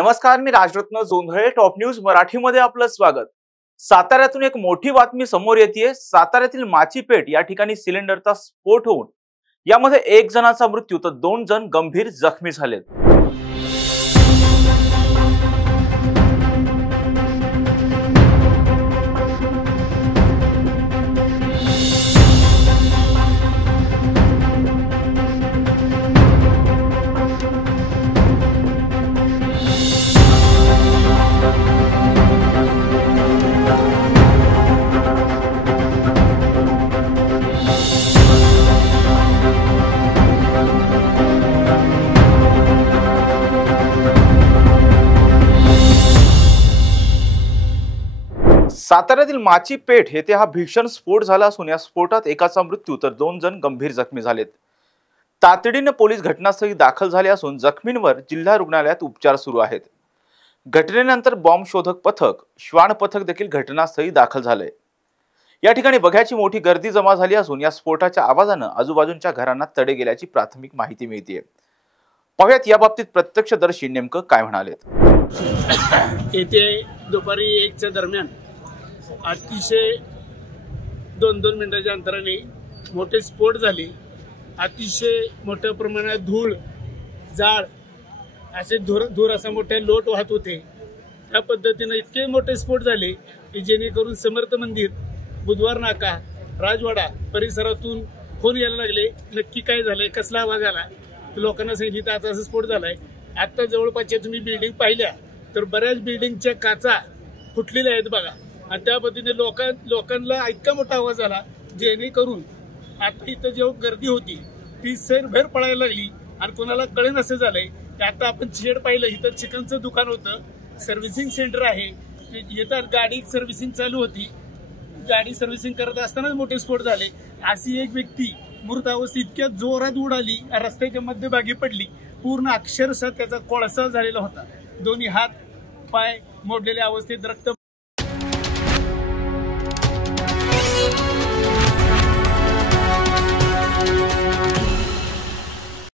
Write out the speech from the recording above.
नमस्कार, मी Rajratna Jondhale. Top news मराठीमध्ये आपलं स्वागत. साताऱ्यातून एक मोठी बातमी समोर येते. साताऱ्यातील माचीपेठ या ठिकाणी सिलेंडरचा स्फोट होऊन यामध्ये एक जणाचा मृत्यू तर 2 जण गंभीर जखमी झालेत. साताऱ्यातील माचीपेठ येथे हा भीषण स्फोट झाला असून या स्फोटात एकाचा मृत्यू तर 2 जण गंभीर जखमी झालेत. तातडीने पोलीस घटनास्थळी दाखल झाले असून जखमींवर जिल्हा रुग्णालयात उपचार सुरू आहेत. घटनेनंतर बॉम्ब शोधक पथक, श्वान पथक देखील घटनास्थळी दाखल झाले. या ठिकाणी बघ्याची मोठी गर्दी जमा झाली असून या स्फोटाच्या आवाजाने आजूबाजूच्या घरांना तडे गेल्याची प्राथमिक माहिती मिळते. पाहूयात या बाबतीत प्रत्यक्षदर्शी नेमकं काय म्हणालेत. येथे दुपारी 1च्या दरम्यान अतिशय 2-2 मिनिटाच्या अंतराने मोठे स्फोट झाले. अतिशय मोठ्या प्रमाणात धूळ, जाळ असे धूर असा मोठे लोट वाहत होते. त्या पद्धतीने इतके मोठे स्फोट झाले की जेणेकरून समर्थ मंदिर, बुधवार नाका, राजवाडा परिसरातून फोन यायला लागले. नक्की काय झालंय, कसला आवाज आला, लोकांना सांगितलं आता असा स्फोट झालाय. आता जवळपासच्या तुम्ही बिल्डिंग पाहिल्या तर बऱ्याच बिल्डिंगच्या काचा फुटलेल्या आहेत बघा. आणि त्या पद्धतीने लोकांना इतका मोठा आवाज आला जेणेकरून आता इथं जेव्हा गर्दी होती ती सैरभैर पळायला लागली आणि कोणाला कळेन असं झालंय की आता आपण शेड पाहिलं, इथं चिकनचं दुकान होतं, सर्व्हिसिंग सेंटर आहे. येतात गाडी सर्व्हिसिंग चालू होती, गाडी सर्व्हिसिंग करत असतानाच मोठे स्फोट झाले. अशी एक व्यक्ती मृत अवस्थेत इतक्या जोरात उडाली, रस्त्याच्या मध्यभागी पडली. पूर्ण अक्षरशः त्याचा कोळसा झालेला होता. दोन्ही हात पाय मोडलेल्या अवस्थेत रक्त